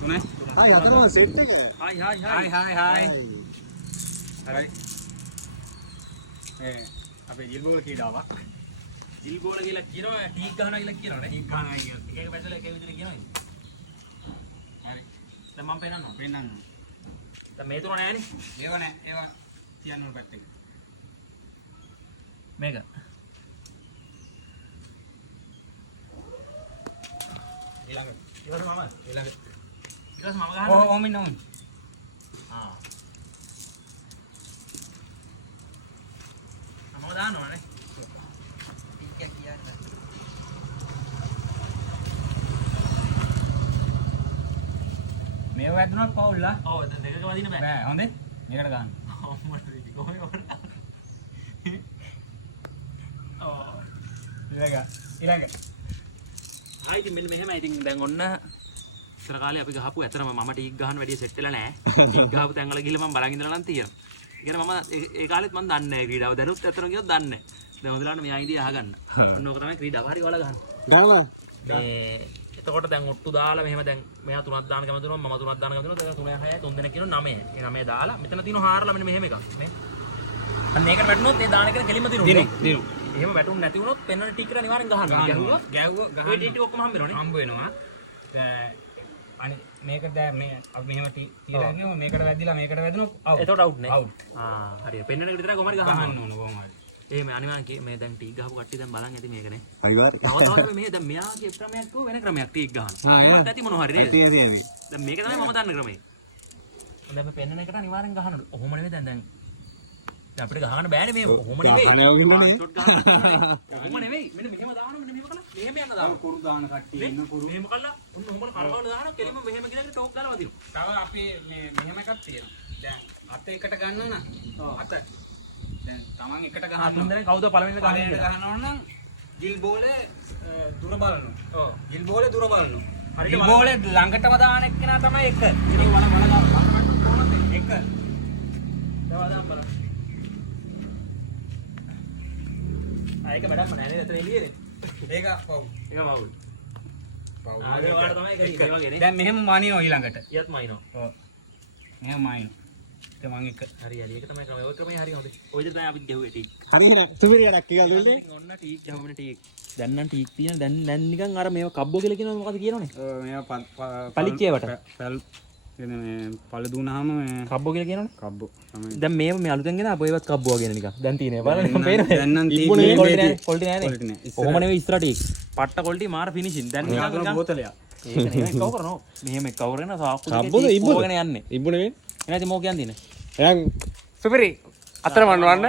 තුනේ. හායි හතරම සෙට් එක. හායි. හරි. අපේ ජිල් බෝල කීඩාවක්. ජිල් බෝල කියලා කියනවා ටීක් ගහනවා කියලා කියනවනේ. ටීක් ගහනවා කියනවා. එක එක පැත්තල එක විදිහට කියනවා. හරි. දැන් මම පෙන්නන්නවා. පෙන්නන්න. දැන් මේ තුන නෑනේ. ඒව නෑ. ඒවා තියන්න ඕන පැත්තක. මේක. ඊළඟ. ඊළඟ මම. ඊළඟ. ඊළඟ මම ගහනවා. ඕමින්. ආ. මම දාන්නවනේ. ටික කියන්නේ. මේව වැදුනොත් පවුල්ලා. ඔව් දැන් දෙකක වදින්න බෑ. බෑ හොඳේ. මේකට ගන්න. අම්මට රිදි කොහේ වුණා. ඔව්. ඊළඟ. ආයි ඉතින් මෙන්න මෙහෙමයි. ඉතින් දැන් ඔන්න ඉතර කාලේ අපි ගහපු ඇතරම මම ටීක් ගහන්න වැඩිය සෙට් වෙලා නැහැ. ටීක් ගහපු තැන් වල ගිහලා මම බලන් ඉඳලා නම් තියෙනවා. ඒ කියන්නේ මම ඒ කාලෙත් මම දන්නේ නැහැ ක්‍රීඩාව. දැනුත් ඇතරම කියොත් දන්නේ නැහැ. දැන් හොඳලාට මෙයා ඉදී අහගන්න. ඔන්න ඕක තමයි ක්‍රීඩාව. හරි ඔයාලා ගන්න. ගාම. මේ එතකොට දැන් ඔට්ටු දාලා මෙහෙම දැන් මෙයා තුනක් දාන්න කැමති වෙනවා මම තුනක් දාන්න කැමති වෙනවා. දැන් 3 6 3 දෙනෙක් කියනවා 9. ඒ 9 දාලා මෙතන තියෙන හාරලා මෙන්න මෙහෙම එකක්. මේ අන්න මේකට වැටුනොත් ඒ දාන එක කෙලින්ම දිනුනේ. එහෙම වැටුනේ නැති වුණොත් පෙන්නන ටික එක අනිවාර්යෙන් ගහන්න. ගැහුවා ගහන්න. ඒ ටික ඔක්කොම හම්බ වෙනවනේ. හම්බ වෙනවා. අනේ මේක දැන් මේ අපි මෙහෙම තියලා ගියම මේකට වැදිලා මේකට වැදුනොත් අවුට්. එතකොට අවුට් නේ. අවුට්. හරි. පෙන්නන එක විතරයි කොහමද ගහන්න ගහන්න ඕන කොහොම හරි. එහෙම අනිවාර්යෙන් මේ දැන් ටීක් ගහපු කට්ටිය දැන් බලන් ඇති මේකනේ. අනිවාර්යයෙන්. තව මේ දැන් මෙයාගේ ක්‍රමයක් කෝ වෙන ක්‍රමයක් ටීක් ගහන. ඒවත් ඇති මොනවා හරි නේද? හරි. දැන් මේක තමයි මම දන්න ක්‍රමය. දැන් මේ පෙන්නන එකට අනිවාර්යෙන් ගහන්න ඕනේ. ඔහොම නෙවෙයි දැන් අපිට ගහන්න බෑනේ මේ. ඔහොම නෙවෙයි. ඔහොම නෙවෙයි. මෙන්න මෙහෙම දානවා මෙන්න මෙහෙම කළා. මෙහෙම යන්න දානවා. කුරු දාන කට්ටිය ඉන්න කුරු. මෙහෙම කළා. ඔන්න ඔහොම කරවල දානවා. කෙලින්ම මෙහෙම කියලා ටෝක් දාලා වදිනවා. තව අපේ මේ මෙහෙම එකක් තියෙනවා. දැන් අත එකට ගන්න නම් අත දැන් තමන් එකට තුන් ගහන්න දෙනෙක් කවුද පළවෙනිද ගහන්නේ පළවෙනිට කියලා. ගහනවා නම් ජිල් බෝලේ දුර බලනවා. ඔව්. ජිල් බෝලේ දුර බලනවා. හරියට ජිල් බෝලේ ළඟටම දාන එක්කෙනා තමයි එක. ඉතින් වල කොහොමද එක. දවදාම් බලන්න. ආයක වැඩක්ම නැහැ නේද? එතන එළියේනේ. ඒක පව්. ඒක මවුල්. පව්. ආගේ වාට තමයි ඒක ඒ වගේ නේ. දැන් මෙහෙම මනිනවා ඊළඟට. ඊයත් මයින්නවා. ඔව්. මෙහෙම මනිනවා. ඒක මං එක. හරි හරි ඒක තමයි ක්‍රමය. ඔය ක්‍රමය හරි හොඳයි. ඔය විදිහට තමයි අපි ගැහුවේ ටීක්. හරි හරි. සුපිරියඩක් කියලා දුන්නේ. ඉතින් ඔන්න ටීක් ගැහුවනේ ටීක්. දැන් නම් ටීක් තියෙන දැන් නිකන් අර මේව කබ්බෝ කියලා කියනවා මොකද කියනවනේ? මේවා පලිච්චේවට. පැල් එන මේ පළ දුනහම මේ කබ්බෝ කියලා කියනවනේ. කබ්බෝ තමයි. දැන් මේ අලුතෙන් ගෙන අපෝ ඒවත් කබ්බෝ වගේ නිකන්. දැන් තියෙනවා බලන්න මම පේනවා. දැන් නම් ඉබ්බුනේ තියෙන්නේ quality නෑ. quality quality නෑ. නෑනේ. ඔහොම නෙවෙයි ඉස්සර ටීක්. පට්ට quality මාර finishing. දැන් නිකන් බෝතලයක්. ඒක නෙවෙයි කව කරනවා. මෙහෙම කව කරන සාක්කු කබ්බෝද දෙකේ ඉබ්බුද? කෝගෙන යන්නේ. ඉබ්බු නෙවෙයි. එහෙනම් ඉතින් මොකක් කියන්නේ? එහෙනම් සුපිරි. අතර මන්නවන්න.